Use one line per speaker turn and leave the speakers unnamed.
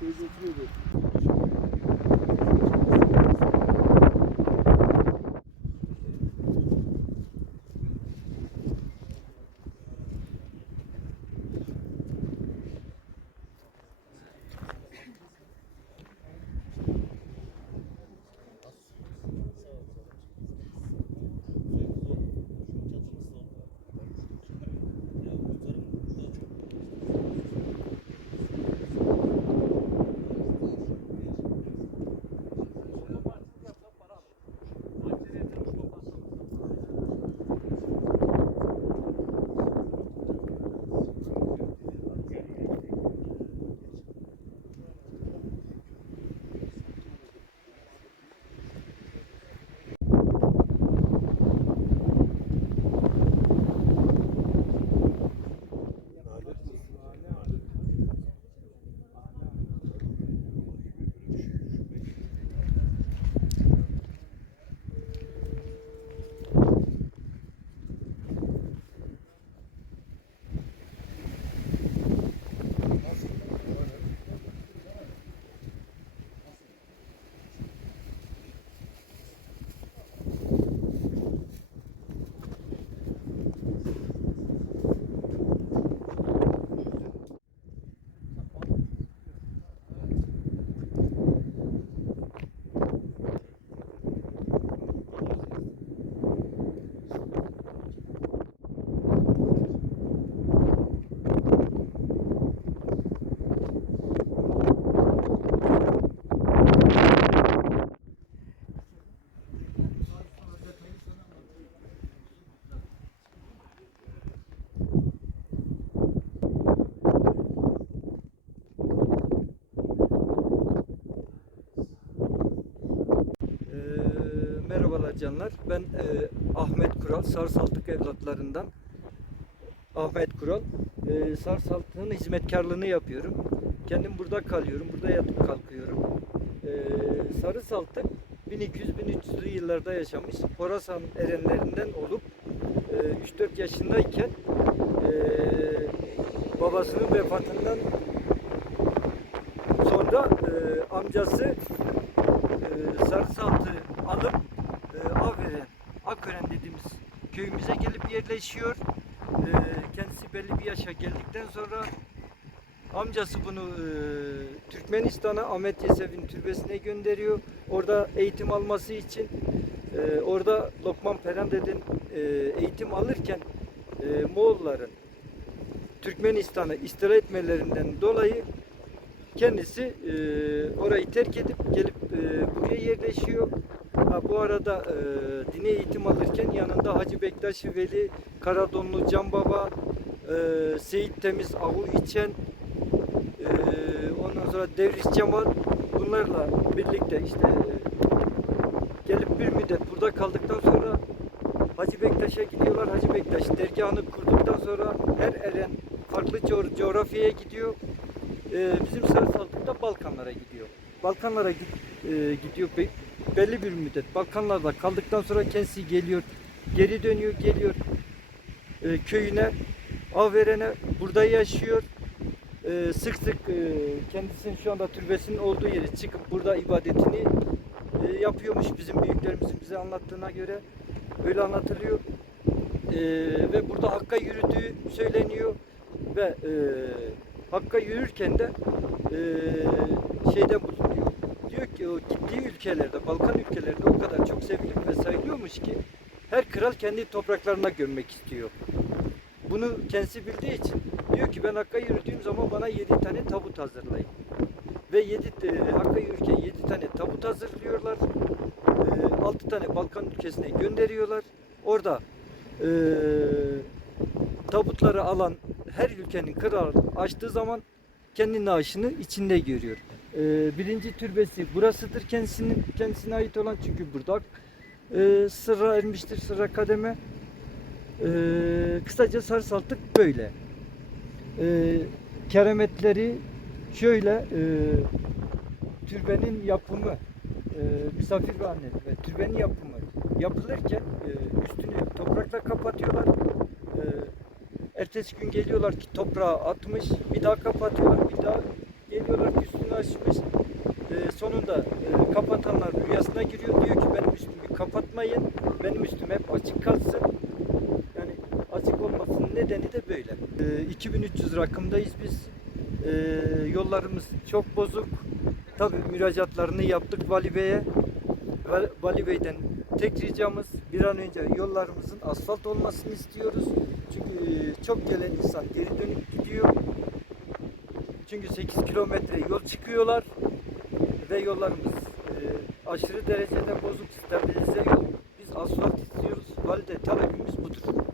Teyze oturuyordu.
Canlar. Ben e, Ahmet Kural, Sarsaltık evlatlarından Ahmet Kural. E, Sarsaltık'ın hizmetkarlığını yapıyorum. Kendim burada kalıyorum, burada yatıp kalkıyorum. E, Sarı Saltık 1200-1300'lü yıllarda yaşamış. Horasan erenlerinden olup e, 3-4 yaşındayken e, babasının vefatından sonra e, amcası e, Sarısaltı alıp Averen, Akören dediğimiz köyümüze gelip yerleşiyor. E, kendisi belli bir yaşa geldikten sonra amcası bunu e, Türkmenistan'a Ahmet Yesev'in türbesine gönderiyor. Orada eğitim alması için e, orada Lokman Perende'den e, eğitim alırken e, Moğolların Türkmenistan'ı istila etmelerinden dolayı kendisi e, orayı terk edip gelip e, buraya yerleşiyor. Ha, bu arada e, dine eğitim alırken yanında Hacı Bektaş Veli, Karadonlu Can Baba, e, Seyit Temiz Ahu İçen, e, ondan sonra Devriş Cemal bunlarla birlikte işte e, gelip bir müddet burada kaldıktan sonra Hacı Bektaş'a gidiyorlar. Hacı Bektaş dergahını kurduktan sonra her eren farklı co- coğrafyaya gidiyor. Ee, bizim Sarı Saltık'ta Balkanlara gidiyor. Balkanlara git- e, gidiyor be- belli bir müddet. Balkanlarda kaldıktan sonra kendisi geliyor. Geri dönüyor, geliyor e, köyüne, Averen'e burada yaşıyor. E, sık sık e, kendisinin şu anda türbesinin olduğu yere çıkıp burada ibadetini e, yapıyormuş bizim büyüklerimizin bize anlattığına göre. Öyle anlatılıyor. E, ve burada Hakk'a yürüdüğü söyleniyor ve e, Hakk'a yürürken de e, şeyde bulunuyor. Diyor ki o gittiği ülkelerde, Balkan ülkelerinde o kadar çok sevilip ve sayılıyormuş ki her kral kendi topraklarına gömmek istiyor. Bunu kendisi bildiği için diyor ki ben Hakk'a yürüdüğüm zaman bana yedi tane tabut hazırlayın. Ve yedi e, Hakk'a yürürken yedi tane tabut hazırlıyorlar. E, altı tane Balkan ülkesine gönderiyorlar. Orada e, tabutları alan her ülkenin kralı açtığı zaman kendi naaşını içinde görüyor. E, birinci türbesi burasıdır kendisinin kendisine ait olan çünkü burada e, sıra ermiştir sıra kademe. E, kısaca Sarsaltık böyle. E, keremetleri şöyle e, türbenin yapımı e, misafirhane ve türbenin yapımı yapılırken e, üstünü toprakla kapatıyorlar. E, ertesi gün geliyorlar ki toprağı atmış, bir daha kapatıyorlar, bir daha geliyor geliyorlar ki üstünü açmış. Ee, sonunda e, kapatanlar rüyasına giriyor. Diyor ki benim üstümü kapatmayın. Benim üstüm hep açık kalsın. Yani açık olmasının nedeni de böyle. Ee, 2300 rakımdayız biz. Ee, yollarımız çok bozuk. Tabii müracaatlarını yaptık Vali Bey'e. Val- Vali Bey'den tek ricamız bir an önce yollarımızın asfalt olmasını istiyoruz. Çünkü e, çok gelen insan geri dönüp gidiyor. Çünkü 8 kilometre yol çıkıyorlar ve yollarımız e, aşırı derecede bozuk, stabilize yol. Biz asfalt istiyoruz. Valide talebimiz budur.